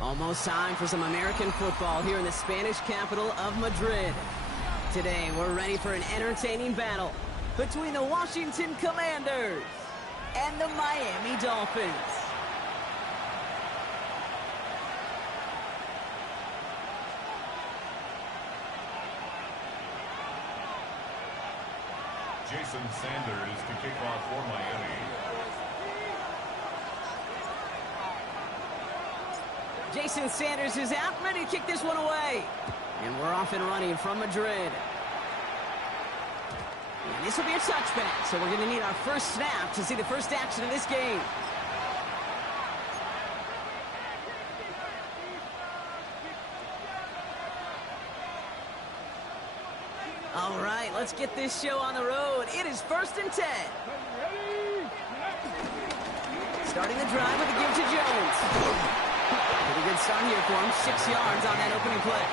Almost time for some American football here in the Spanish capital of Madrid. Today, we're ready for an entertaining battle between the Washington Commanders and the Miami Dolphins. Jason Sanders to kick off for Miami. Jason Sanders is out, ready to kick this one away. And we're off and running from Madrid. And this will be a touchback, so we're going to need our first snap to see the first action of this game. All right, let's get this show on the road. It is 1st and 10. Starting the drive with a give to Jones. Pretty good start here for him. 6 yards on that opening play.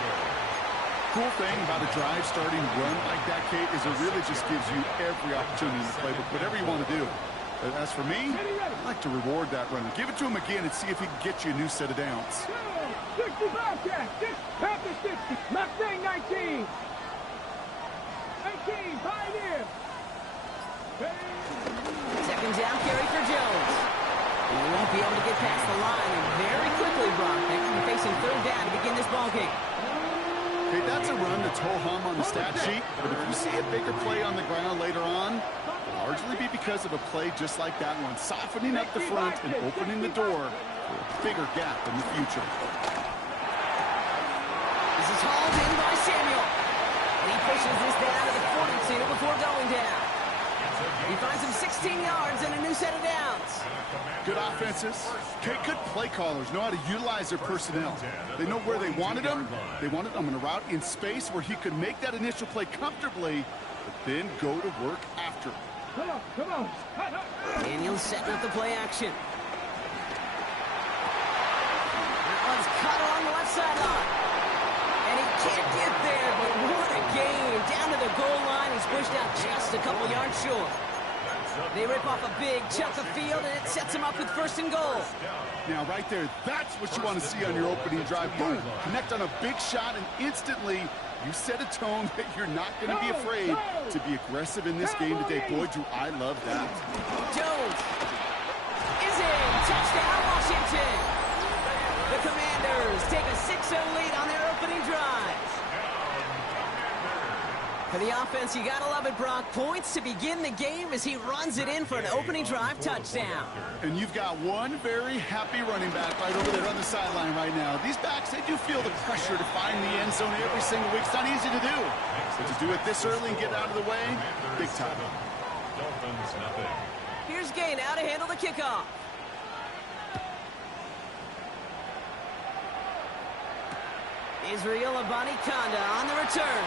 Cool thing about a drive starting run like that, Kate, is it really just gives you every opportunity to play whatever you want to do. As for me, I like to reward that runner. Give it to him again and see if he can get you a new set of downs. 60 Bobcat, 60, Mustang 19. 19, Pioneer. Second down carry for Jones. He won't be able to get past the line, and very quickly, Brock, they're going to be facing 3rd down to begin this ballgame. Okay, that's a run that's ho-hum on the stat sheet, but if you see a bigger play on the ground later on, it'll largely be because of a play just like that one, softening up the front and opening the door for a bigger gap in the future. This is hauled in by Samuel. And he pushes this down to the 42 before going down. He finds him 16 yards and a new set of downs. Good offenses. Okay, good play callers know how to utilize their personnel. They know where they wanted them. They wanted them in a route in space where he could make that initial play comfortably, but then go to work after. Come on. Daniels setting up the play action. That one's cut along the left sideline. And he can't get there, but what a gain. Down to the goal line, he's pushed out just a couple yards short. They rip off a big chunk of field, and it sets him up with 1st and goal. Now, right there, that's what you want to see on your opening drive. Boom! Connect on a big shot, and instantly you set a tone that you're not going to be afraid to be aggressive in this game today. Boy, do I love that. Jones is in. Touchdown, Washington. The Commanders take a 6-0 lead on their opening drive. For the offense, you gotta love it, Brock. Points to begin the game as he runs it in for an opening drive touchdown. And you've got one very happy running back right over there on the sideline right now. These backs, they do feel the pressure to find the end zone every single week. It's not easy to do. But to do it this early and get out of the way, big time. Dolphins nothing. Here's Gay now to handle the kickoff. Israel Abanikanda on the return.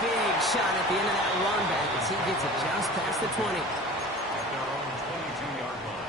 Big shot at the end of that run back as he gets it just past the 20. At their own 22-yard line.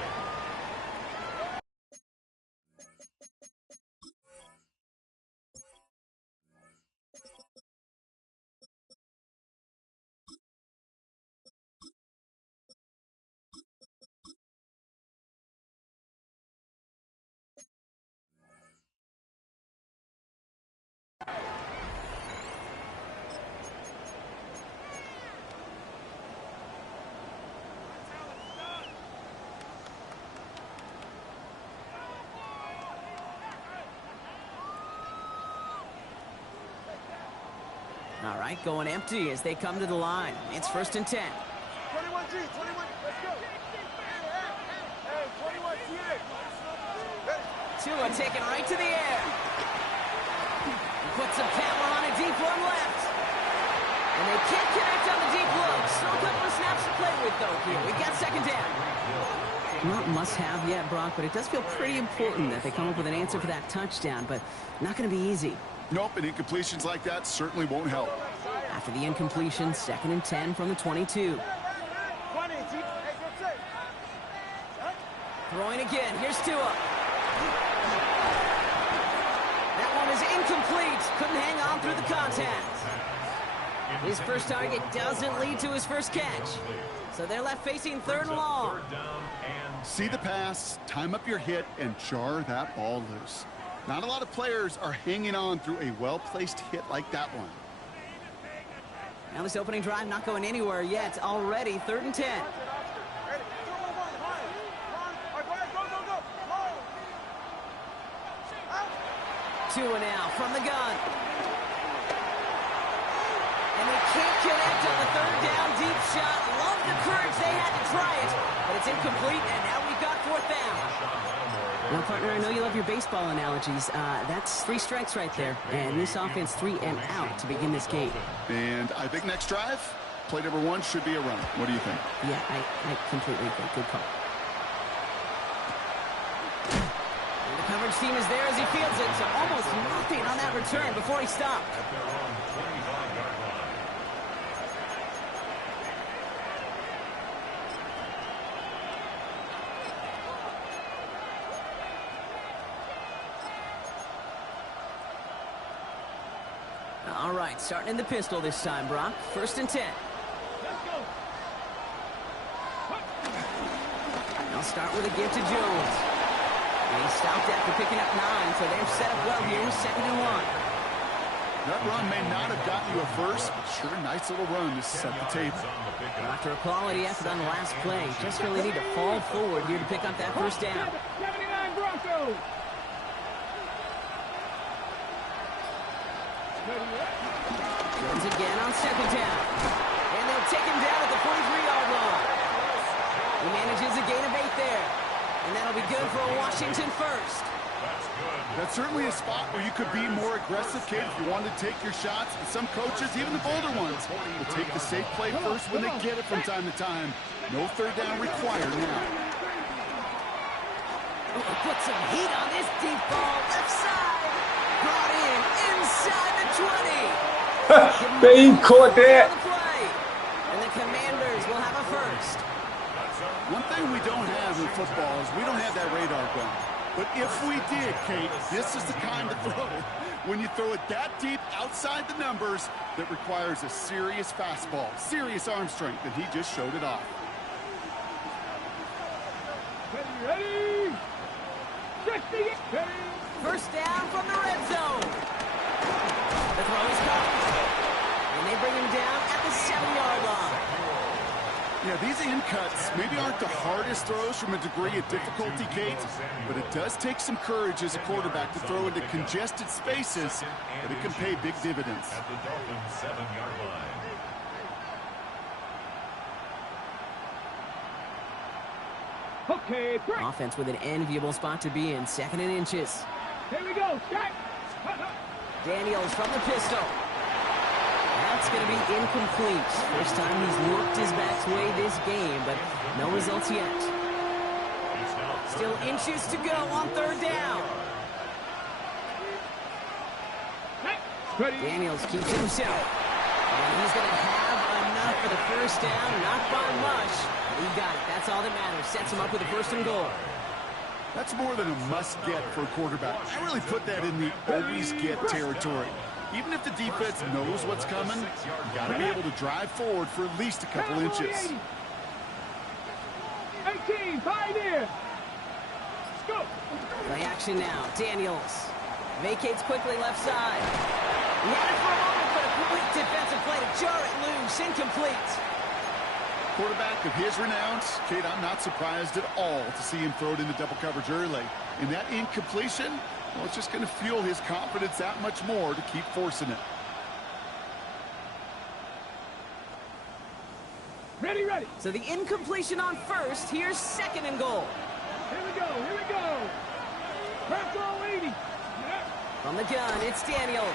All right, going empty as they come to the line. It's 1st and 10. 21G, 21, let's go. Hey, 21G. Tua taken right to the air. He puts some power on a deep one left. And they can't connect on the deep look. Still a couple of snaps to play with, though, here. We got 2nd down. Not must-have yet, Brock, but it does feel pretty important that they come up with an answer for that touchdown, but not going to be easy. Nope, and incompletions like that certainly won't help. After the incompletion, 2nd and 10 from the 22. 20. Hey, good save. Throwing again. Here's Tua. That one is incomplete. Couldn't hang on through the contact. His first target doesn't lead to his first catch. So they're left facing 3rd and long. See the pass, time up your hit, and jar that ball loose. Not a lot of players are hanging on through a well-placed hit like that one. Now this opening drive not going anywhere yet. Already 3rd and 10. Ready. 2 Tua now from the gun. And they can't connect on the 3rd down deep shot. Love the courage they had to try it, but it's incomplete, and now we've got 4th down. Now, partner, I know you love your baseball analogies. That's 3 strikes right there, and this offense 3 and out to begin this game. And I think next drive, play number 1 should be a run. What do you think? Yeah, I completely agree. Good call. And the coverage team is there as he fields it, so almost nothing on that return before he stopped. All right, starting in the pistol this time, Brock. 1st and 10. I'll start with a give to Jones. And he stopped after picking up 9, so they're set up well here with 2nd and 1. That run may not have gotten you a first, but sure a nice little run to set the table. After a quality effort on the last play, just really need to fall forward here to pick up that 1st down. 79 Broncos. Jones again on 2nd down. And they'll take him down at the 43-yard line. He manages a gain of 8 there. And that'll be good for a Washington 1st. That's certainly a spot where you could be more aggressive, kid, if you want to take your shots. But some coaches, even the bolder ones, will take the safe play first when they get it from time to time. No 3rd down required now. Put some heat on this deep ball. Left side. Brought in inside the 20. They caught that. And the Commanders will have a 1st. One thing we don't have in football is we don't have that radar gun. But if we did, Kate, this is the kind of throw when you throw it that deep outside the numbers that requires a serious fastball, serious arm strength, and he just showed it off. Ready? 60. 1st down from the red zone. The throw is caught. And they bring him down at the 7-yard line. Yeah, these in-cuts maybe aren't the hardest throws from a degree of difficulty, Kate, but it does take some courage as a quarterback to throw into congested spaces, but it can pay big dividends. At the Dolphins' 7-yard line. Okay, break. Offense with an enviable spot to be in. 2nd and inches. Here we go. Shot. Daniels from the pistol. That's going to be incomplete. First time he's worked his back's way this game, but no results yet. Still inches to go on 3rd down. Daniels keeps it himself. And he's going to have enough for the 1st down, not by much. But he got it. That's all that matters. Sets him up with a 1st and goal. That's more than a must-get for a quarterback. I really put that in the always-get territory. Even if the defense knows what's coming, you got to be able to drive forward for at least a couple inches. 18, Pioneer. Go. Play action now. Daniels vacates quickly left side. He had it for a moment, but a quick defensive play to jar it loose. Incomplete. Quarterback of his renounce, Kate, I'm not surprised at all to see him throw it into double coverage early. And that incompletion, well, it's just going to fuel his confidence that much more to keep forcing it. Ready, ready. So the incompletion on 1st. Here's 2nd and goal. Here we go, here we go. Bronco 80. Yeah. From the gun, it's Daniels.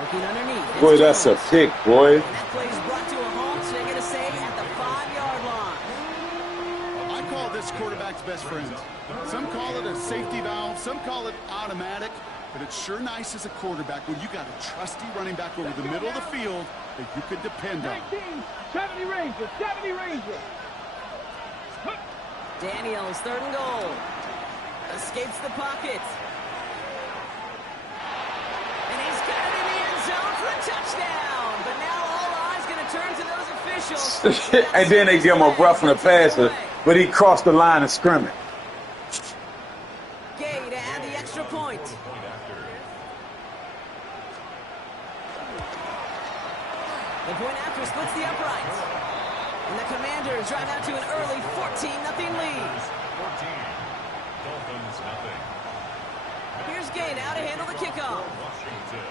Looking underneath. Boy, that's a pick, boy. And that play is brought to a halt, so they're going to say at the 5-yard line. I call this quarterback's best friend. Some call it a safety valve, some call it automatic. but it's sure nice as a quarterback when you got a trusty running back over the middle of the field that you could depend on. 70 Rangers, 70 Rangers. Daniels, 3rd and goal. Escapes the pocket. And he's got it in the end zone for a touchdown. But now all eyes going to turn to those officials. And then they give him a roughing the passer, but he crossed the line of scrimmage. Gay to add the extra point. The point after splits the uprights. And the Commanders drive out to an early 14-0 lead. 14. Dolphins nothing. Here's Gay now to handle the kickoff. Washington.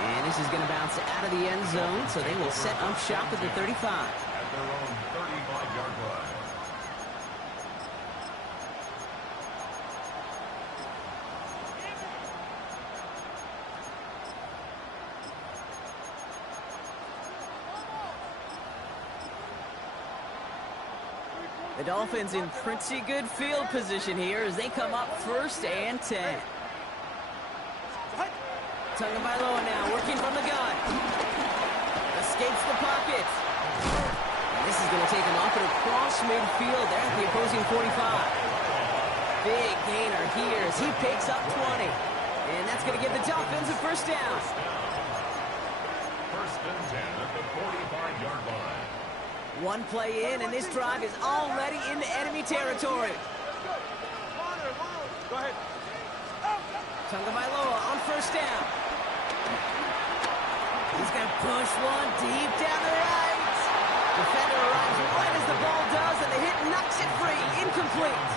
And this is going to bounce out of the end zone, so they will set up shop at the 35. At their own 35-yard line. The Dolphins in pretty good field position here as they come up 1st and 10. Tagovailoa now working from the gun. Escapes the pocket. And this is going to take him off and across midfield there at the opposing 45. Big gainer here as he picks up 20. And that's going to give the Dolphins a 1st down. 1st and 10 at the 45-yard line. One play in, and this drive is already into enemy territory. Go ahead. Tagovailoa on 1st down. He's going to push one deep down the right. Defender arrives right as the ball does, and the hit knocks it free. Incomplete.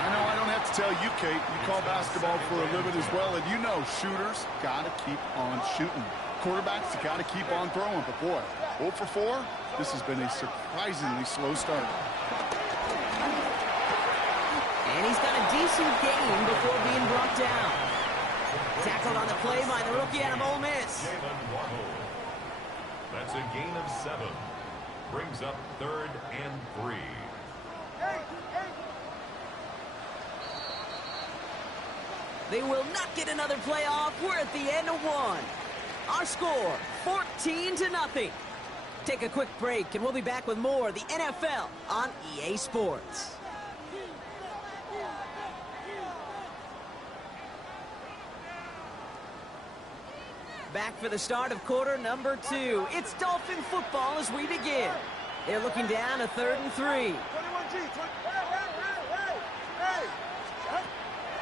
I know I don't have to tell you, Kate. You call basketball for a living as well, and you know shooters got to keep on shooting. Quarterbacks got to keep on throwing, but boy, 0 for 4, this has been a surprisingly slow start. And he's got a decent gain before being brought down. Tackled on the play by the rookie out of Ole Miss. That's a gain of 7. Brings up 3rd and 3. They will not get another play off. We're at the end of 1. Our score, 14-0. Take a quick break, and we'll be back with more of the NFL on EA Sports. Back for the start of quarter number 2. It's Dolphin football as we begin. They're looking down a 3rd and 3.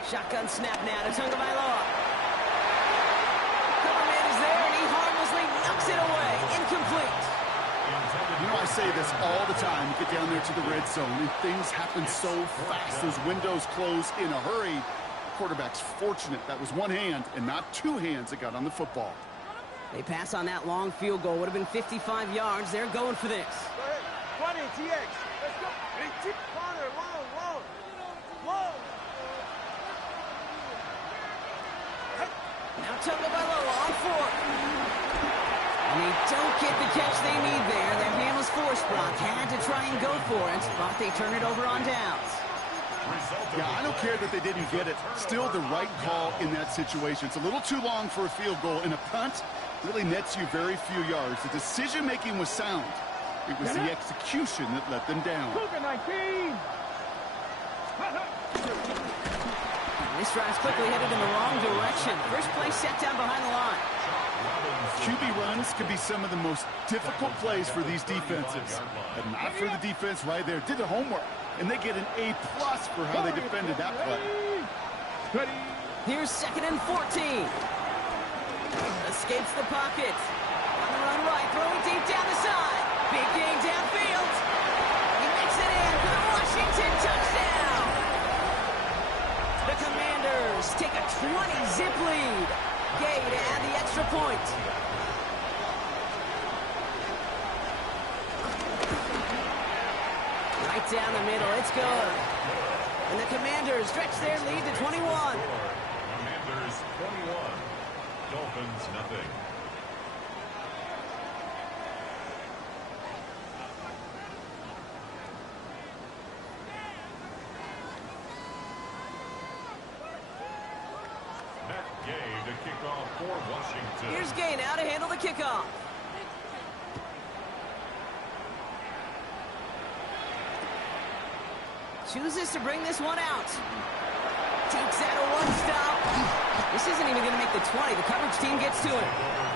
Shotgun snap now to Tagovailoa. Coverman is there, and he harmlessly knocks it away. Incomplete. You know, I say this all the time. You get down there to the red zone, and things happen so fast. Those windows close in a hurry. The quarterback's fortunate that was one hand and not 2 hands that got on the football. They pass on that long field goal. Would have been 55 yards. They're going for this. Go ahead. 20, TX. Let's go. Corner, long. Now Tagovailoa on 4th. And they don't get the catch they need there. Their man was forced. Brock had to try and go for it, but they turn it over on downs. Yeah, I don't care that they didn't get it. Still the right call in that situation. It's a little too long for a field goal, and a punt really nets you very few yards. The decision-making was sound. It was the execution that let them down. Cougar 19. This drive's quickly headed in the wrong direction. First play set down behind the line. QB runs could be some of the most difficult plays for these defenses. But not for the defense right there. Did their homework, and they get an A+ for how they defended that play. Here's 2nd and 14. Escapes the pocket. On the run right, throwing deep down the side. Big gain downfield. He makes it in for the Washington touchdown. The Commanders take a 20-zip lead. Gay to add the extra point. Right down the middle, it's good. And the Commanders stretch their lead to 21. Commanders 21. Dolphins nothing. Here's Gay now to handle the kickoff. Chooses to bring this one out. Takes out a one-stop. This isn't even going to make the 20. The coverage team gets to it.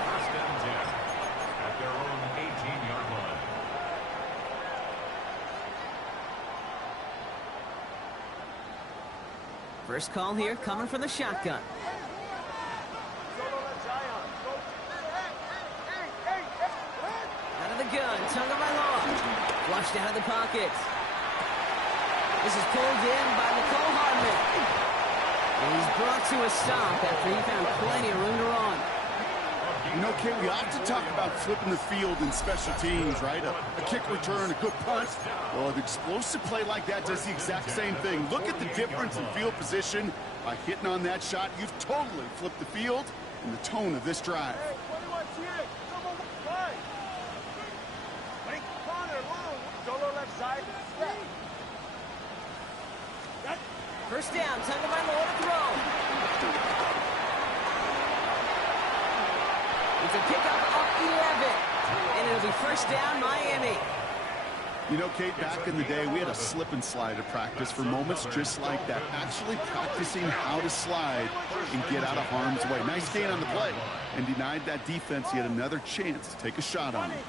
First and 10 at their own 18-yard line. First call here coming from the shotgun. Out of the gun, Tagovailoa. Flushed out of the pocket. This is pulled in by Nicole Hardman. And he's brought to a stop after he found plenty of room to run. You know, Kate, we often talk about flipping the field in special teams, right? A kick return, a good punt. Well, an explosive play like that does the exact same thing. Look at the difference in field position. By hitting on that shot, you've totally flipped the field and the tone of this drive. First down, Tagovailoa to throw. It's a pickup off 11. And it'll be first down, Miami. You know, Kate, back in the day, we had a slip and slide at practice for moments just like that. Actually practicing how to slide and get out of harm's way. Nice gain on the play. And denied that defense yet another chance to take a shot on him.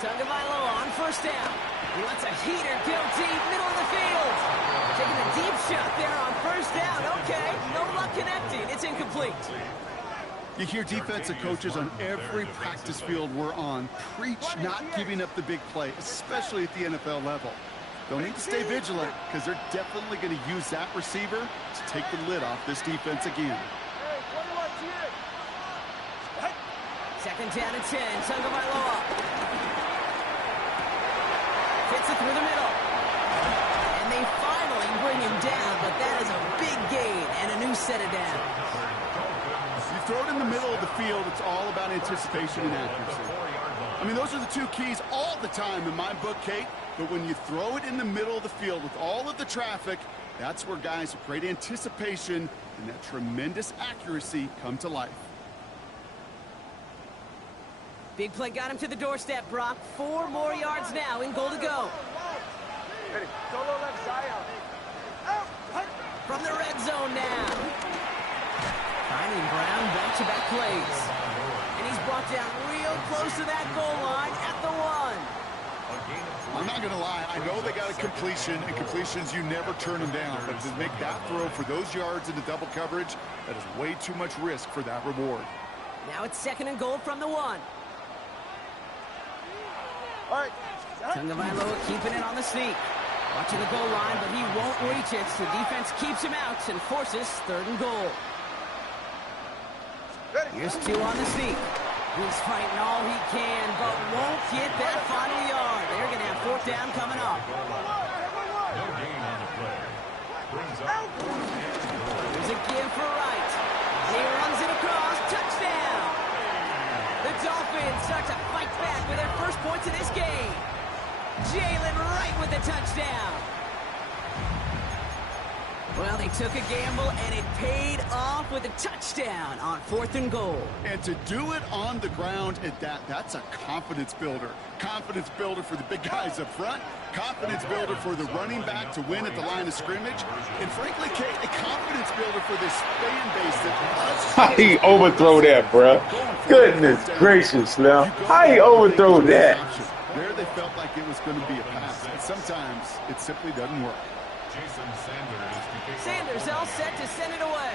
Tagovailoa on first down. He lets a heater go deep, middle of the field. Taking a deep shot there on first down. Okay, no luck connecting. It's incomplete. You hear defensive coaches on every practice field we're on preach not giving up the big play, especially at the NFL level. They'll need to stay vigilant because they're definitely going to use that receiver to take the lid off this defense again. Second down and 10. Tagovailoa. Fits it through the middle. And they finally bring him down, but that is a big gain and a new set of downs. You throw it in the middle of the field, it's all about anticipation and accuracy. I mean, those are the two keys all the time in my book, Kate. But when you throw it in the middle of the field with all of the traffic, that's where guys with great anticipation and that tremendous accuracy come to life. Big play got him to the doorstep, Brock. 4 more yards now in goal to go. From the red zone now. Finding Brown back-to-back plays. And he's brought down real close to that goal line at the 1. I'm not going to lie. I know they got a completion, and completions, you never turn them down. But to make that throw for those yards into double coverage, that is way too much risk for that reward. Now it's second and goal from the 1. Tagovailoa keeping it on the sneak. Watching the goal line, but he won't reach it. So defense keeps him out and forces third and goal. Here's 2 on the sneak. He's fighting all he can, but won't get that final yard. They're going to have fourth down coming up. No gain on the play. Brings up There's a give for Wright. He runs it across. Touchdown! The Dolphins start to fight back with their first points in this game. Jalen Wright with the touchdown. Well, they took a gamble, and it paid off with a touchdown on 4th and goal. And to do it on the ground at that's a confidence builder. Confidence builder for the big guys up front. Confidence builder for the running back to win at the line of scrimmage. And frankly, Kate, a confidence builder for this fan base that How he overthrow that, bruh? Goodness gracious, Slim. How he overthrow that? There they felt like it was going to be a pass. And sometimes it simply doesn't work. Jason Sanders to kick Sanders all set to send it away.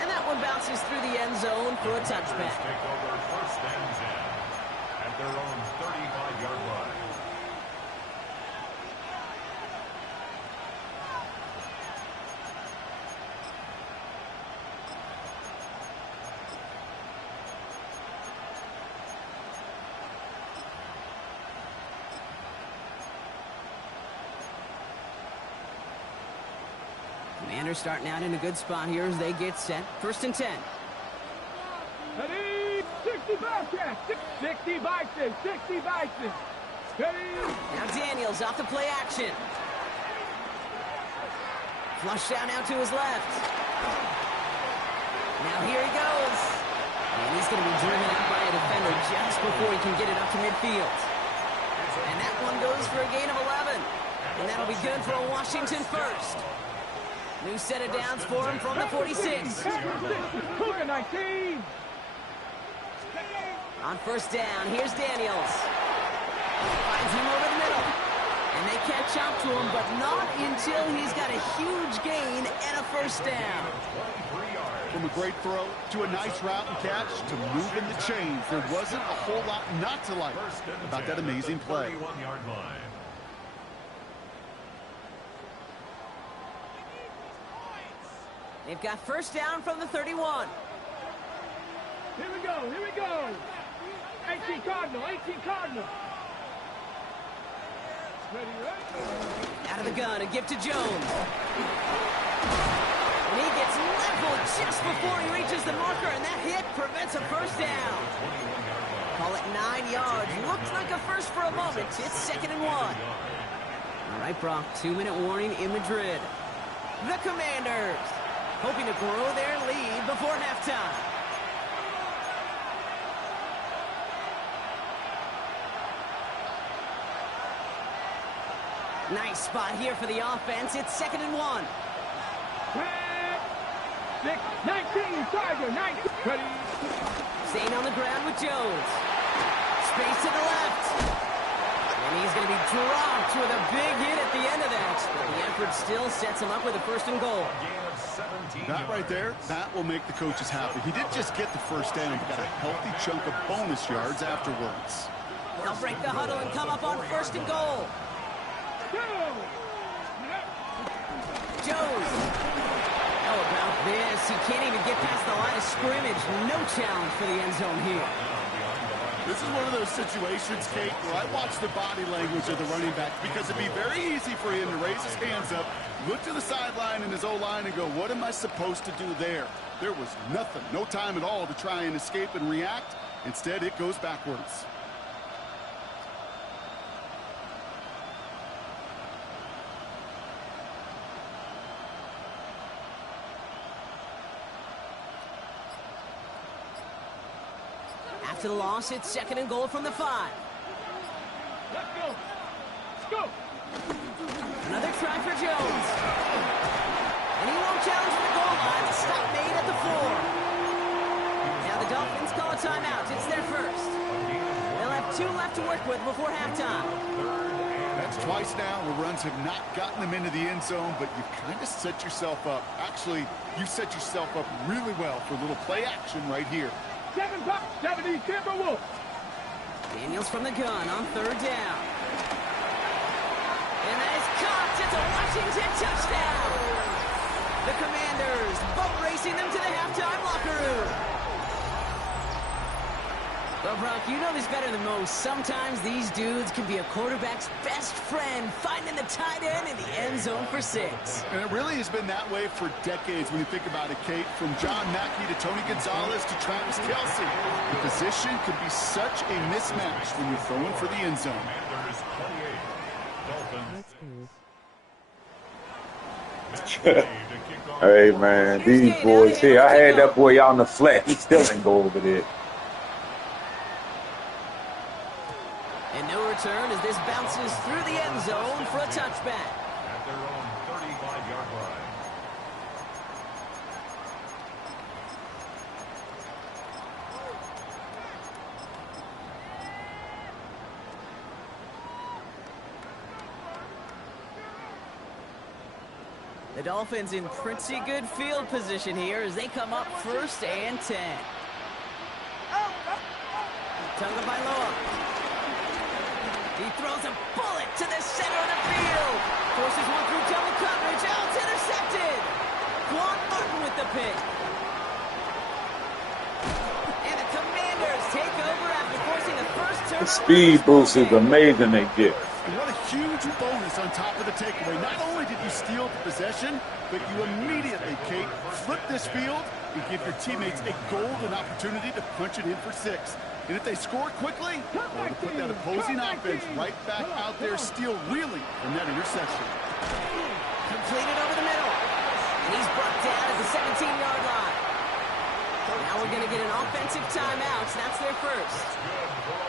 And that one bounces through the end zone for a touchback. Take over first and 10 at their own 35-yard line. Commanders starting out in a good spot here as they get set. First and 10. Ready? 60 Bobcats. 60 Bison. 60 Bison. Now Daniels off the play action. Flush out now to his left. Now here he goes. And he's going to be driven out by a defender just before he can get it up to midfield. And that one goes for a gain of 11. And that'll be good for a Washington first. New set of downs for him from the 46. On first down, here's Daniels. Finds him over the middle. And they catch up to him, but not until he's got a huge gain and a first down. From a great throw to a nice route and catch to moving the chains, there wasn't a whole lot not to like about that amazing play. They've got first down from the 31. Here we go, here we go. 18 Cardinal, 18 Cardinal. Ready, right? Out of the gun, a gift to Jones. And he gets leveled just before he reaches the marker, and that hit prevents a first down. Call it 9 yards. Looks like a first for a moment. It's 2nd and 1. All right, Brock, 2-minute warning in Madrid. The Commanders hoping to grow their lead before halftime. Nice spot here for the offense. It's 2nd and 1. 19, Tiger, 19. Ready. Staying on the ground with Jones. Space to the left. And he's going to be dropped with a big hit at the end of that. But the effort still sets him up with a 1st and goal. That right there, that will make the coaches happy. He didn't just get the first down, but got a healthy chunk of bonus yards afterwards. They'll break the huddle and come up on 1st and goal. Jones. How about this? He can't even get past the line of scrimmage. No challenge for the end zone here. This is one of those situations, Kate, where I watch the body language of the running back because it'd be very easy for him to raise his hands up, look to the sideline in his O-line and go, what am I supposed to do there? There was nothing, no time at all to try and escape and react. Instead, it goes backwards. After the loss, it's 2nd and goal from the 5. Let's go. Let's go. Another try for Jones. And he won't challenge for the goal line. The stop made at the 4. Now the Dolphins call a timeout. It's their first. They'll have 2 left to work with before halftime. That's twice now where runs have not gotten them into the end zone, but you've kind of set yourself up. Actually, you set yourself up really well for a little play action right here. 70 Timberwolves. Daniels from the gun on 3rd down. And that is caught. It's a Washington touchdown. The Commanders boat racing them to the halftime locker room. Well, Brock, you know this better than most. Sometimes these dudes can be a quarterback's best friend, finding the tight end in the end zone for 6. And it really has been that way for decades when you think about it, Kate. From John Mackey to Tony Gonzalez to Travis Kelce. The position could be such a mismatch when you're throwing for the end zone. Hey, man, these boys here. I had that boy out in the flat. He still ain't go over there. And no return as this bounces through the end zone for a touchback. At their own 35-yard line. The Dolphins in pretty good field position here as they come up 1st and 10. Tagovailoa. He throws a bullet to the center of the field. Forces one through double coverage. Oh, it's intercepted. Quan Martin with the pick. And the Commanders take over after forcing the first turnover. The speed boost is amazing they get. And what a huge bonus on top of the takeaway. Not only did you steal the possession, but you immediately, Kate, flip this field and give your teammates a golden opportunity to punch it in for 6. And if they score quickly, they'll put that opposing offense right back out there, still reeling from that interception. Completed over the middle. And he's brought down at the 17-yard line. Now we're going to get an offensive timeout. So that's their first.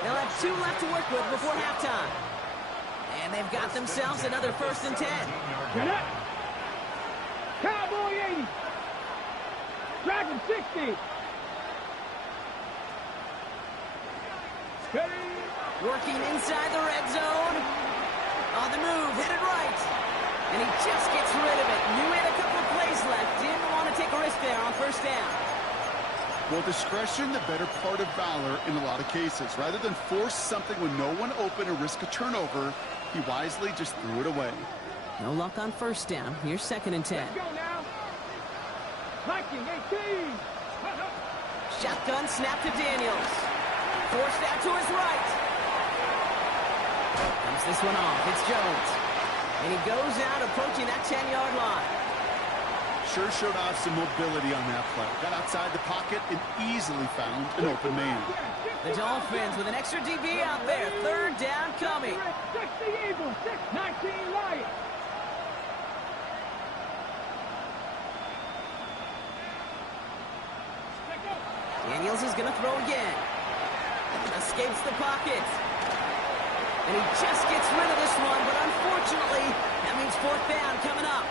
They'll have 2 left to work with before halftime. And they've got themselves another 1st and 10. Cowboy 80. Dragon 60. Working inside the red zone. On the move, headed right. And he just gets rid of it. Knew he had a couple of plays left. Didn't want to take a risk there on 1st down. Well, discretion, the better part of valor in a lot of cases. Rather than force something when no one open or risk a turnover, he wisely just threw it away. No luck on 1st down. Here's 2nd and 10. Let's go now. Viking 18. Shotgun snap to Daniels. Forced out to his right. Comes this one off. It's Jones. And he goes out approaching that 10-yard line. Sure showed off some mobility on that play. Got outside the pocket and easily found an open man. The Dolphins with an extra DB out there. 3rd down coming. 60 Eagles, 19 Lions. Daniels is going to throw again. Escapes the pocket. And he just gets rid of this one, but unfortunately, that means 4th down coming up.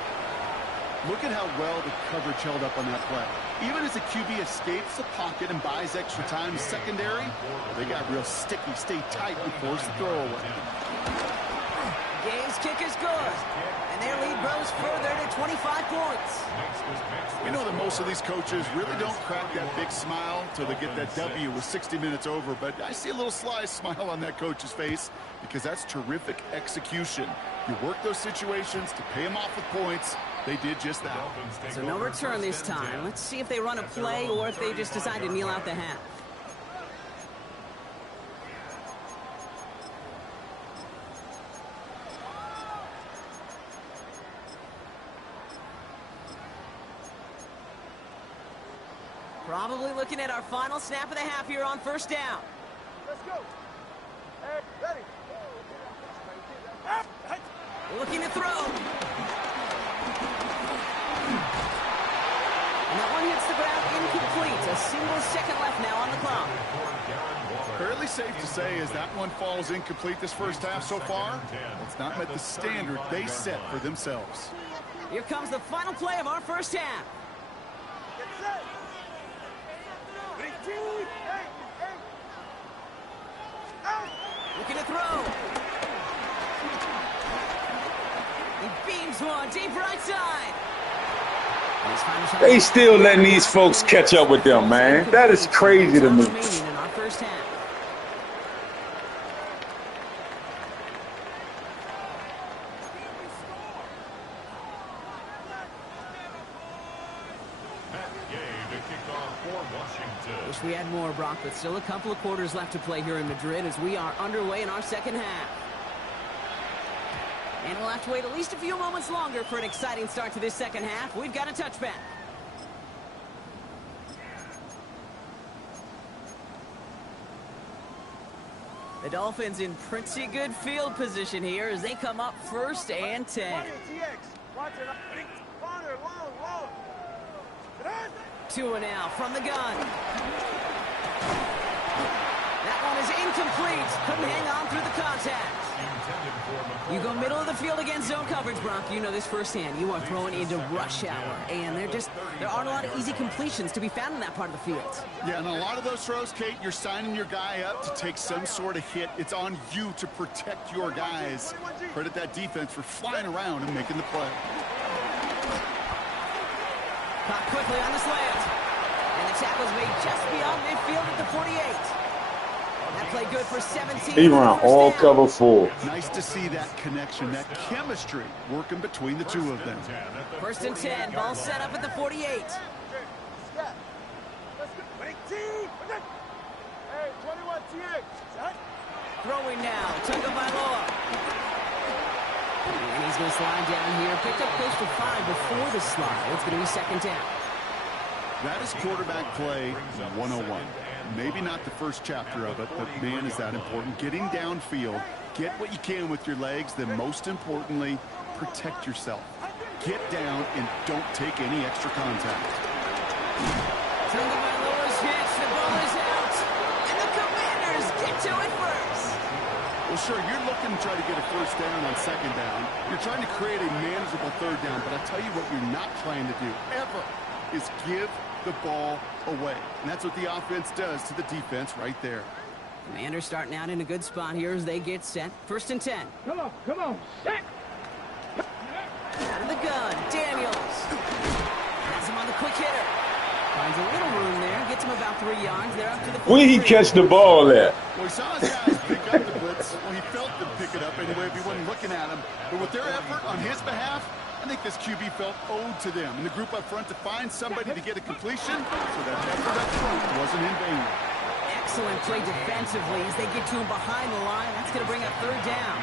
Look at how well the coverage held up on that play. Even as the QB escapes the pocket and buys extra time secondary, they got real sticky, stay tight, and force the throwaway. Game's kick is good. And their lead grows further to 25 points. You know that most of these coaches really don't crack that big smile till they get that W with 60 minutes over, but I see a little sly smile on that coach's face because that's terrific execution. You work those situations to pay them off with points. They did just that. So no return this time. Let's see if they run a play or if they just decide to kneel out the half. Probably looking at our final snap of the half here on 1st down. Let's go. Hey, ready. Looking to throw. And that one hits the ground incomplete. A single second left now on the clock. Fairly safe to say as that one falls incomplete this 1st half so far, it's not met the standard they set for themselves. Here comes the final play of our 1st half. Get set. Looking to throw. He beams one deep right side. They still letting these folks catch up with them, man. That is crazy to me. In our 1st half. Wish we had more, Brock, but still a couple of quarters left to play here in Madrid as we are underway in our 2nd half. And we'll have to wait at least a few moments longer for an exciting start to this 2nd half. We've got a touchback. The Dolphins in pretty good field position here as they come up 1st and 10. 2 and out from the gun. That one is incomplete. Couldn't hang on through the contact. You go middle of the field against zone coverage, Brock. You know this firsthand. You are throwing into rush hour, and there aren't a lot of easy completions to be found in that part of the field. Yeah, and a lot of those throws, Kate, you're signing your guy up to take some sort of hit. It's on you to protect your guys. Credit that defense for flying around and making the play. Caught quickly on the slant. And the tackle's made just beyond midfield at the 48. That play good for 17. He run all cover 4. Nice to see that connection, that chemistry working between the two of them. 1st and 10. Ball set up at the 48. Hey, 21 TX. Throwing now. Tunga Bailoa. And he's going to slide down here. Picked up close to 5 before the slide. It's going to be 2nd down. That is quarterback play 101. Maybe not the first chapter of it, but man, is that important. Getting downfield, get what you can with your legs, then most importantly, protect yourself. Get down and don't take any extra contact. Tagovailoa's hit, the ball is out, and the Commanders get to it first. Well, sure, you're looking to try to get a first down on second down. You're trying to create a manageable third down, but I'll tell you what you're not trying to do, ever, is give the ball away. And that's what the offense does to the defense right there. Commanders starting out in a good spot here as they get set. 1st and 10. Come on, set. Out of the gun, Daniels. Has him on the quick hitter. Finds a little room there, gets him about 3 yards. They're up to the 43. Where did he catch the ball at? Well, he saw his guys pick up the blitz. Well, he felt them pick it up anyway if he wasn't looking at him. But with their effort on his behalf, I think this QB felt owed to them. And the group up front to find somebody to get a completion, so that effort up front wasn't in vain. Excellent play defensively as they get to him behind the line. That's going to bring up 3rd down.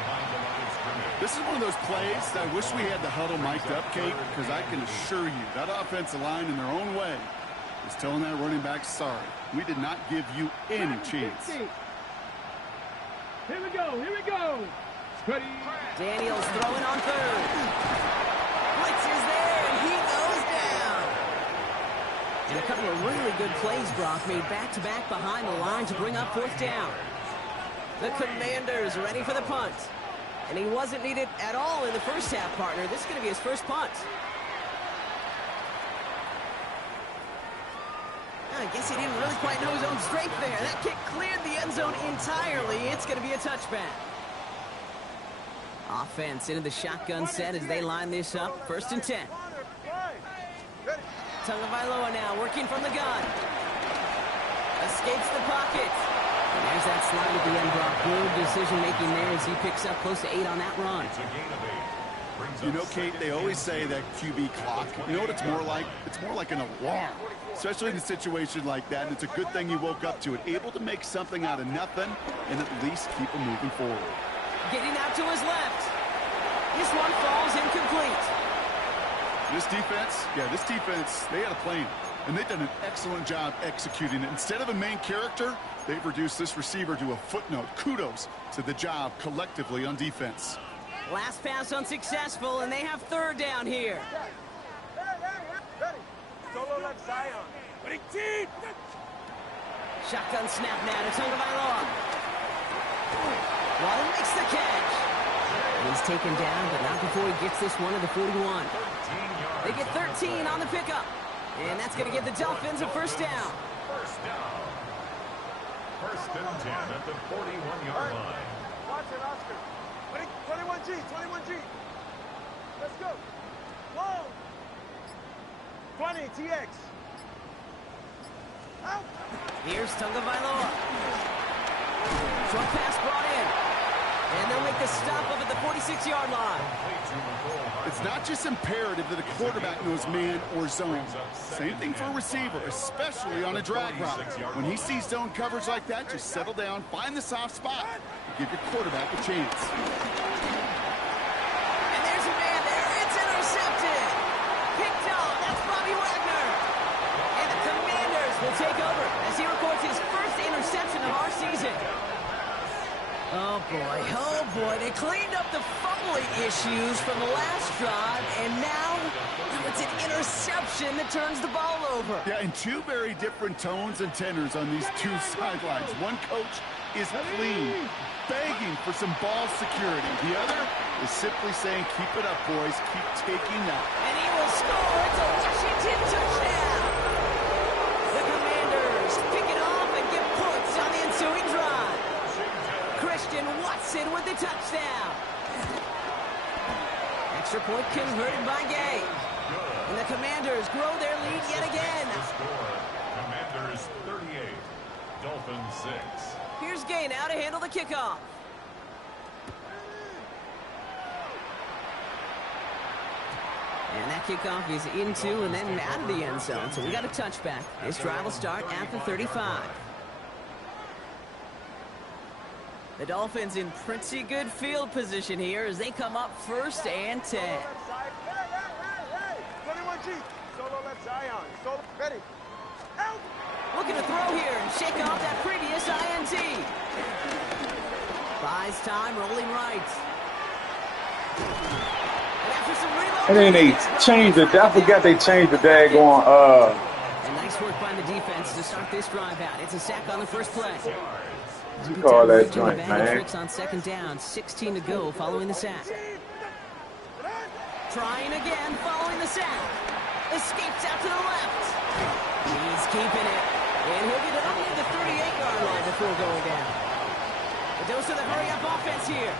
This is one of those plays that I wish we had the huddle mic'd up, Kate, because I can assure you that offensive line in their own way is telling that running back, sorry, we did not give you any chance. Here we go. Ready. Daniels throwing on 3rd. Blitz is there, and he goes down. And a couple of really good plays, Brock, made back-to-back behind the line to bring up 4th down. The Commanders ready for the punt. And he wasn't needed at all in the first half, partner. This is going to be his first punt. I guess he didn't really quite know his own strength there. That kick cleared the end zone entirely. It's going to be a touchback. Offense into the shotgun set as they line this up. 1st and 10. Tagovailoa now working from the gun. Escapes the pocket. And there's that slide at the end, Brock. Good decision-making there as he picks up close to 8 on that run. You know, Kate, they always say that QB clock. You know what it's more like? It's more like an alarm, especially in a situation like that. And it's a good thing you woke up to it, able to make something out of nothing and at least keep them moving forward. Getting out to his left. This one falls incomplete. This defense, they had a plan, and they've done an excellent job executing it. Instead of a main character, they've reduced this receiver to a footnote. Kudos to the job collectively on defense. Last pass unsuccessful, and they have 3rd down here. Solo left Zion. Shotgun snap now to Tagovailoa. Waddle makes the catch. And he's taken down, but not before he gets this one to the 41. They get 13 on the pickup. And that's going to give the Dolphins a 1st down. 1st and 10 at the 41-yard line. Watch it, Oscar. 21G. Let's go. Whoa. 20, TX. Out. Here's Tagovailoa. Short pass brought in. And they'll make the stop up at the 46-yard line. It's not just imperative that a quarterback knows man or zone. Same thing for a receiver, especially on a drag route. When he sees zone coverage like that, just settle down, find the soft spot, and give your quarterback a chance. And there's a man there. It's intercepted. Picked off. That's Bobby Wagner. And the Commanders will take over as he records his first interception of our season. Oh boy, they cleaned up the fumbling issues from the last drive, and now it's an interception that turns the ball over. Yeah, and 2 very different tones and tenors on these 2 sidelines. One coach is pleading, begging for some ball security. The other is simply saying, keep it up, boys, keep taking that. And he will score. It's a Washington touchdown. The Commanders pick it off and get points on the ensuing drive. Christian Watson with the touchdown. Extra point converted by Gay. And the Commanders grow their lead yet again. Commanders 38, Dolphins 6. Here's Gay now to handle the kickoff. And that kickoff is into and then out of the end zone. So we got a touchback. This drive will start at the 35. The Dolphins in pretty good field position here as they come up 1st and 10. 21G. Solo left Zion. Solo. Ready. looking to throw here and shake off that previous INT. Buys time, rolling right. And after some reload, And then they changed it. I forgot they changed the daggone, and nice work by the defense to start this drive out. It's a sack on the first play. you call that joint, man. Tricks on second down, 16 to go following the sack. Trying again following the sack. Escapes out to the left. He's keeping it. And he'll get it up to the 38-yard line before going down. The dose of the hurry-up offense here.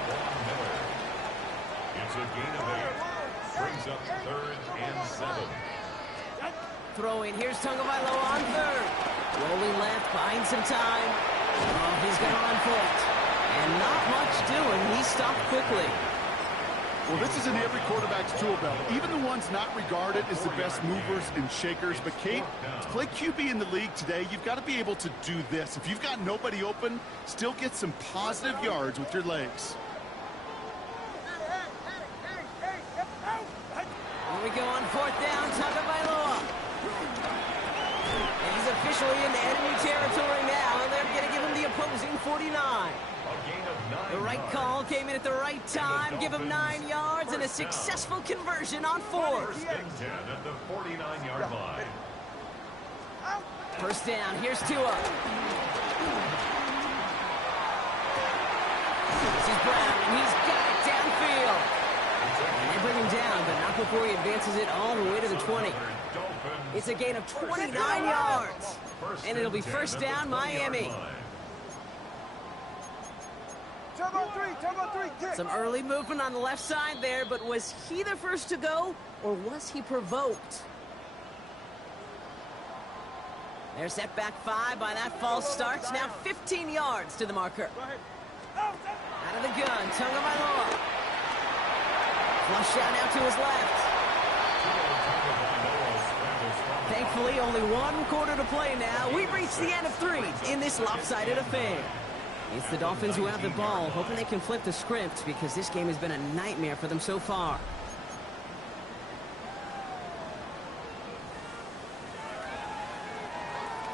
It's a gain of 8. Brings up 3rd and 7. Throwing. Here's Tagovailoa on third. Rolling left, buying some time. Oh, he's got it on foot. And not much doing. He stopped quickly. Well, this is in every quarterback's tool belt, even the ones not regarded as the best movers and shakers. But, Kate, to play QB in the league today, you've got to be able to do this. If you've got nobody open, still get some positive yards with your legs. Here we go on fourth down, Tagovailoa. And he's officially into enemy territory now, and they're going to give him the opposing 49. The right call came in at the right time, give him 9 yards, and a successful conversion on fourth. 1st and 10 at the 49-yard line. First down, here's Tua. This is Brown, and he's got it downfield. And they bring him down, but not before he advances it all the way to the 20. It's a gain of 29 yards, and it'll be first down, Miami. Some early movement on the left side there, but was he the first to go, or was he provoked? They're set back 5 by that false start. Now 15 yards to the marker. Out of the gun, Tagovailoa. Flush out now to his left. Thankfully, only 1 quarter to play now. We've reached the end of 3 in this lopsided affair. It's the Dolphins who have the ball, hoping they can flip the script because this game has been a nightmare for them so far.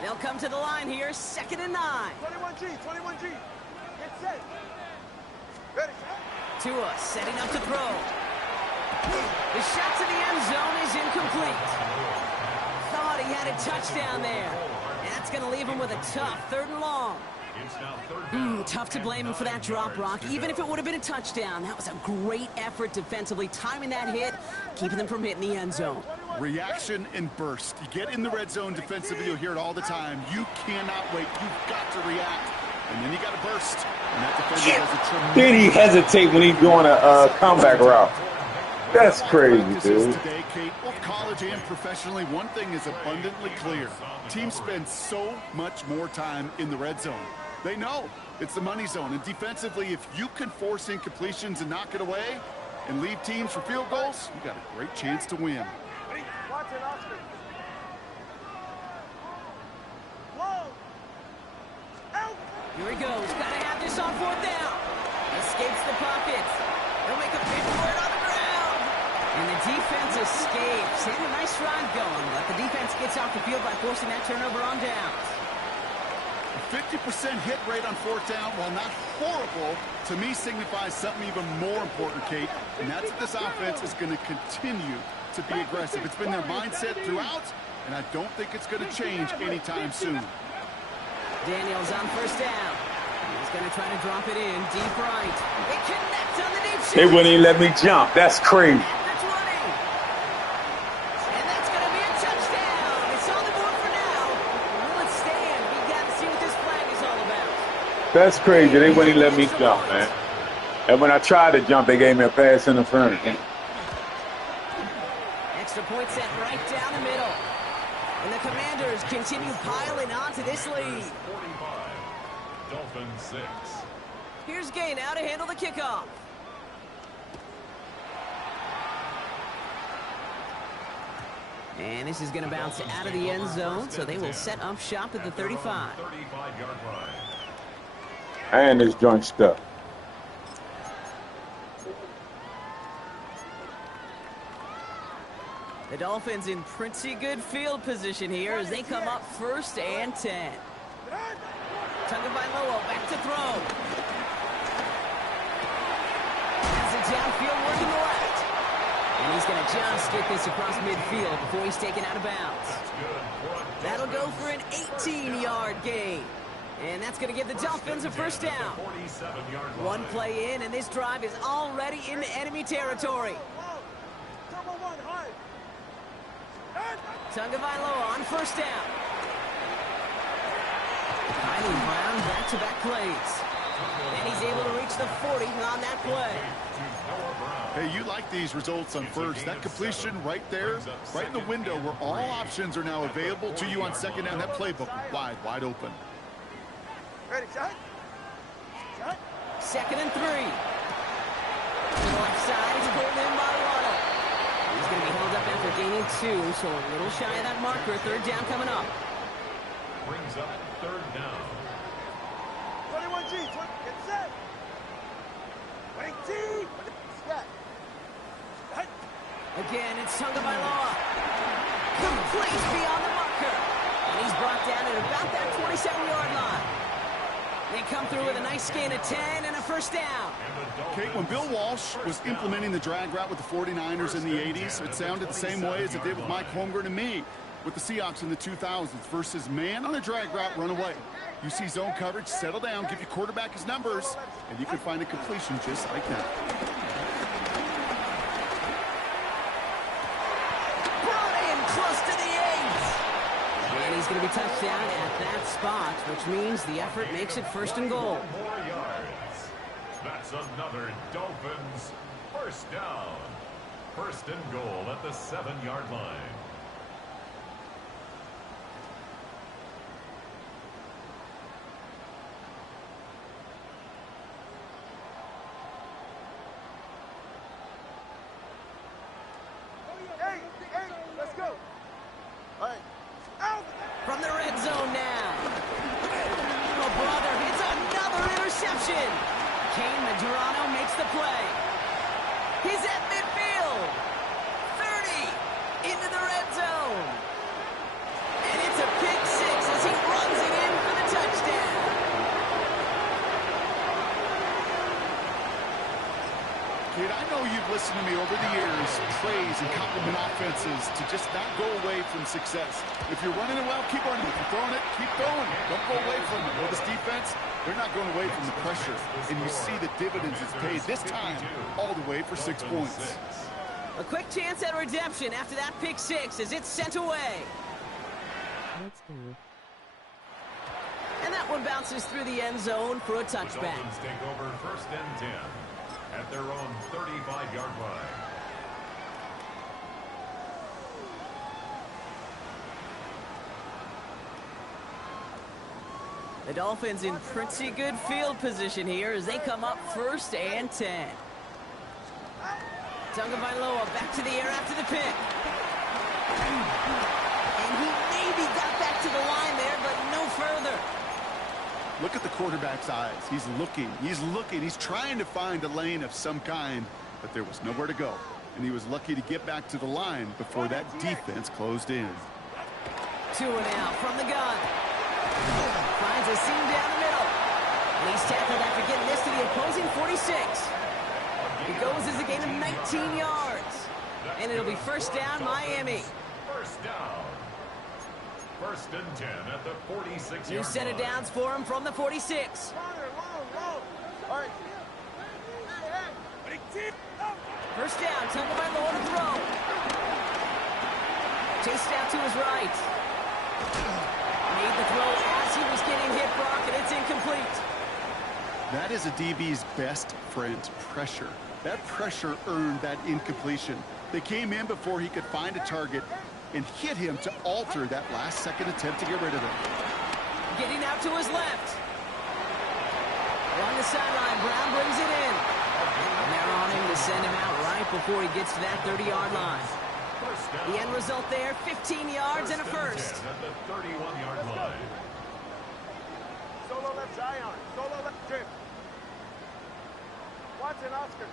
They'll come to the line here, 2nd and 9. 21G. Get set. Ready. Tua setting up to throw. The shot to the end zone is incomplete. Thought he had a touchdown there. That's going to leave him with a tough 3rd and long. Tough to blame him for that drop, Rock. Even if it would have been a touchdown, that was a great effort defensively, timing that hit, keeping them from hitting the end zone. Reaction and burst. You get in the red zone defensively, you'll hear it all the time. You cannot wait. You've got to react. And then you got to burst. And that defender has a tremendous... Did he hesitate when he's doing a comeback route? That's crazy, dude. Today, Kate, both college and professionally, one thing is abundantly clear. Teams spend so much more time in the red zone. They know it's the money zone. And defensively, if you can force incompletions and knock it away and leave teams for field goals, you got a great chance to win. Here he goes. Got to have this on 4th down. Escapes the pocket. He'll make a big word on the ground. And the defense escapes. Had a nice run going, but the defense gets off the field by forcing that turnover on downs. A 50% hit rate on 4th down, while not horrible, to me signifies something even more important, Kate. And that's that this offense is going to continue to be aggressive. It's been their mindset throughout, and I don't think it's going to change anytime soon. Daniels on 1st down. He's going to try to drop it in deep right. They connect on the deep shot. They wouldn't even let me jump. That's crazy. At the 20. And that's going to be a touchdown. It's on the board for now. Will it stand? We got to see what this flag is all about. That's crazy. They wouldn't even let me jump, man. And when I tried to jump, they gave me a pass interference. Extra point set right down the middle. And the Commanders continue piling on to this lead. 45. Dolphins 6. Here's Gay now to handle the kickoff. And this is going to bounce out of the end zone, so they will set up shop at the 35. 35-yard line. And this joint stuck. The Dolphins in pretty good field position here as they come up 1st and 10. Tagovailoa back to throw. Has it downfield working the left. And he's going to just get this across midfield before he's taken out of bounds. That'll go for an 18-yard gain. And that's going to give the Dolphins a 1st down. 1 play in, and this drive is already into enemy territory. Tagovailoa on 1st down. Kylie Brown back-to-back plays. And he's able to reach the 40 on that play. Hey, you like these results on 1st. That completion right there, right in the window where all options are now available to you on 2nd down. That playbook wide open. Ready, shot? 2nd and 3. To the left side, it's pulled in by Waddle. He's going to be held up after gaining 2, so a little shy of that marker. 3rd down coming up. Brings up 3rd down. 21G, get set. 20T, Scott. Again, it's Tagovailoa. Complete beyond the marker. And he's brought down at about that 27-yard line. They come through with a nice gain of 10 and a 1st down. Okay, when Bill Walsh was implementing the drag route with the 49ers in the 80s, it sounded the same way as it did with Mike Holmgren and me with the Seahawks in the 2000s versus man on a drag route, run away. You see zone coverage, settle down, give your quarterback his numbers, and you can find a completion just like that. Brought in close to the 8. And he's going to be touched down at that spot, which means the effort makes it 1st and goal. 4 more yards. That's another Dolphins 1st down. 1st and goal at the 7-yard line. Hey, let's go. All right. Out. From the red zone now. Oh, brother, it's another interception. Kane Madrano makes the play. He's at midfield. 30 into the red zone. And it's a pick 6 as he runs it in for the touchdown. Kid, I know you've listened to me over the years praise and compliment offenses to just not go away from success. If you're running it well, keep running it. If you're throwing it, keep throwing it. Don't go away from it. Well, this defense, they're not going away from the pressure. And you see the dividends it's paid this time all the way for 6 points. A quick chance at redemption after that pick 6 as it's sent away. And that one bounces through the end zone for a touchback. Dolphins take over 1st and 10 at their own 35-yard line. The Dolphins in pretty good field position here as they come up 1st and 10. Tagovailoa back to the air after the pick. And he maybe got back to the line there, but no further. Look at the quarterback's eyes. He's looking. He's trying to find a lane of some kind, but there was nowhere to go. And he was lucky to get back to the line before that defense closed in. 2 and out from the gun. Finds a seam down the middle. And he's tackled after getting this to the opposing 46. It goes as a gain of 19 yards. And it'll be 1st down, Miami. 1st down. 1st and 10 at the 46-yard line. New set of downs for him from the 46. Long. All right. Hey. 1st down, Tagovailoa to throw. Chased out to his right. Made the throw as he was getting hit, Brock, and it's incomplete. That is a DB's best friend, pressure. That pressure earned that incompletion. They came in before he could find a target and hit him to alter that last-second attempt to get rid of him. Getting out to his left. Along the sideline, Brown brings it in. And they're on him to send him out right before he gets to that 30-yard line. The end result there, 15 yards and a 1st. At the 31-yard line. Solo left Zion. Solo left Jim. Watson, Oscar.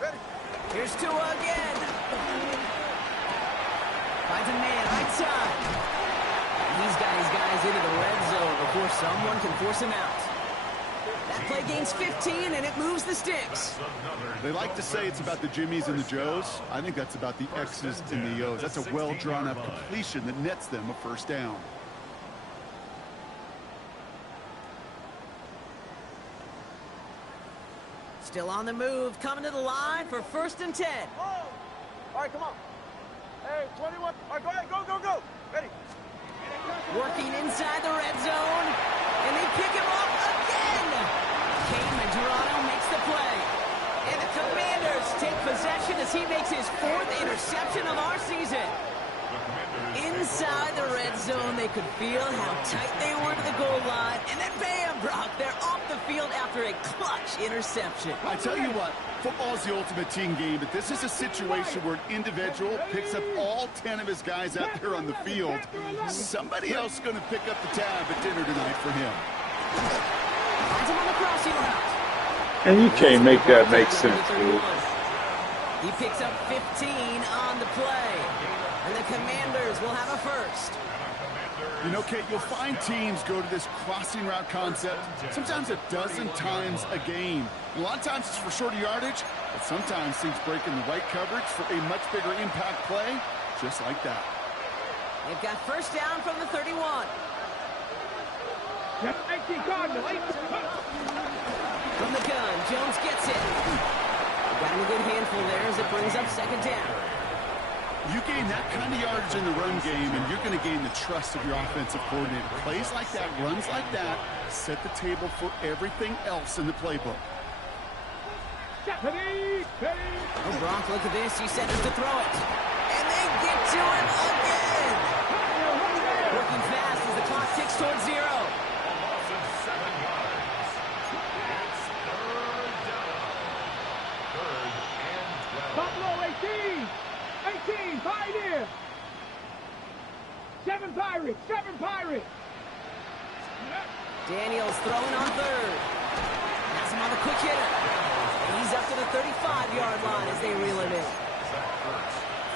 Ready. Here's Tua again. Finds a man right side. He's got his guys into the red zone before someone can force him out. That play gains 15, and it moves the sticks. They like to say it's about the Jimmies and the Joes. I think that's about the X's and the O's. That's a well-drawn-up completion that nets them a first down. Still on the move, coming to the line for 1st and 10. All right, come on. Hey, 21. All right, go ahead. Go. Ready. Working inside the red zone, and they pick him off again. Kane Madrano makes the play. And the Commanders take possession as he makes his 4th interception of our season. Inside the red zone, they could feel how tight they were to the goal line. And then bam, Brock, they're off the field after a clutch interception. I tell you what, football is the ultimate team game, but this is a situation where an individual picks up all 10 of his guys out there on the field. Somebody else is going to pick up the tab at dinner tonight for him. Finds him on the crossing route. And you can't make that make sense, dude. He picks up 15 on the play. And the Commanders will have a first. You know, Kate, you'll find teams go to this crossing route concept sometimes a dozen times a game. A lot of times it's for shorter yardage, but sometimes things break in the right coverage for a much bigger impact play, just like that. They've got first down from the 31. Yep, 18 Cardinal. From the gun, Jones gets it. Got him a good handful there as it brings up 2nd down. You gain that kind of yardage in the run game, and you're going to gain the trust of your offensive coordinator. Plays like that, runs like that, set the table for everything else in the playbook. Oh, Brock, look at this. He set up to throw it. And they get to him again. Working fast as the clock ticks towards 0. Loss of 7 yards. It's 3rd down. 3rd and 12. Buffalo 18. 18, Pioneer! 7 Pirates! Daniels throwing on 3rd. Has him on a quick hitter. And he's up to the 35-yard line as they reel it in.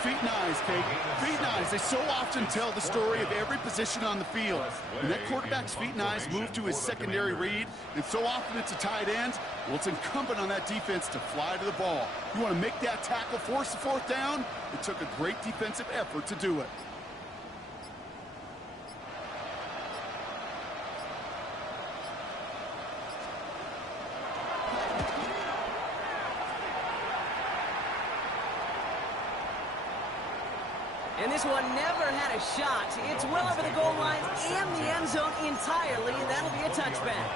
Feet and eyes, Kate. Feet and eyes. They so often tell the story of every position on the field. When that quarterback's feet and eyes move to his secondary read, and so often it's a tight end, well, it's incumbent on that defense to fly to the ball. You want to make that tackle, force the 4th down? It took a great defensive effort to do it. And this one never had a shot. It's well over the goal line and the end zone entirely, and that'll be a touchback.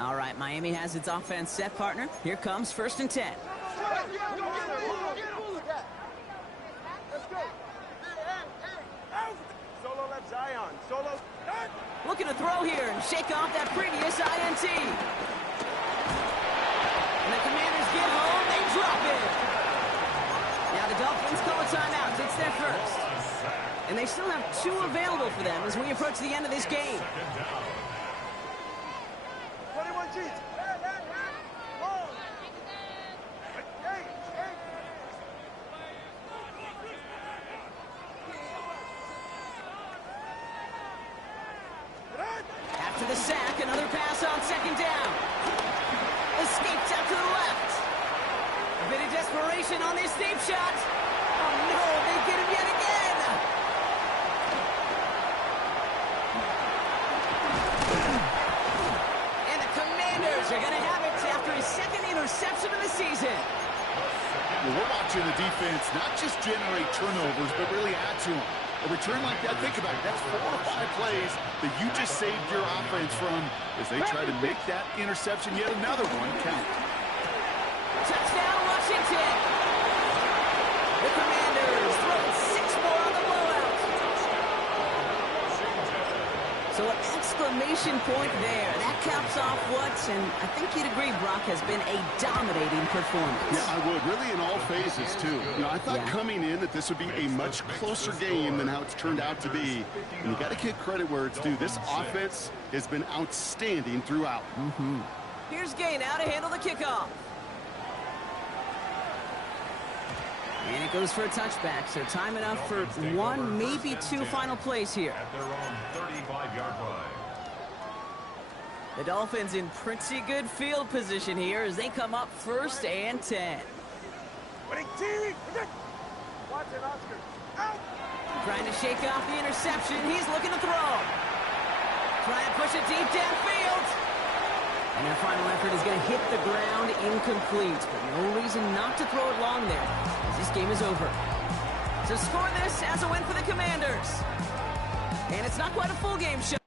All right, Miami has its offense set, partner. Here comes 1st and 10. Let's go. Solo left Zion. Solo. Looking to throw here and shake off that previous INT. And the Commanders get home, they drop it. Now the Dolphins call a timeout. It's their first. And they still have 2 available for them as we approach the end of this game. 21 G's. After the sack, another pass on 2nd down. Escapes out to the left. A bit of desperation on this deep shot. Oh no, they get him yet again. And the Commanders are going to have it after his 2nd interception of the season. Well, we're watching the defense not just generate turnovers, but really add to them. A return like that, think about it, that's 4 or 5 plays that you just saved your offense from as they try to make that interception, yet another one, count. Touchdown, Washington. The Commanders throwing 6 more on the blowout. So an exclamation point there. That caps off what, and I think you'd agree, Brock, has been a dominating performance. Yeah, I would. Really in all phases, too. You know, I thought coming in that this would be a much closer game than how it's turned out to be. And you got to give credit where it's due. This offense has been outstanding throughout. Here's Gay now to handle the kickoff. And it goes for a touchback, so time enough for one, maybe two final plays here. At their own 35-yard line. The Dolphins in pretty good field position here as they come up 1st and 10. Watch it, Oscar. Out! Trying to shake off the interception. He's looking to throw. Trying to push it deep downfield. And their final effort is going to hit the ground incomplete. But no reason not to throw it long there, as this game is over. So score this as a win for the Commanders. And it's not quite a full game show.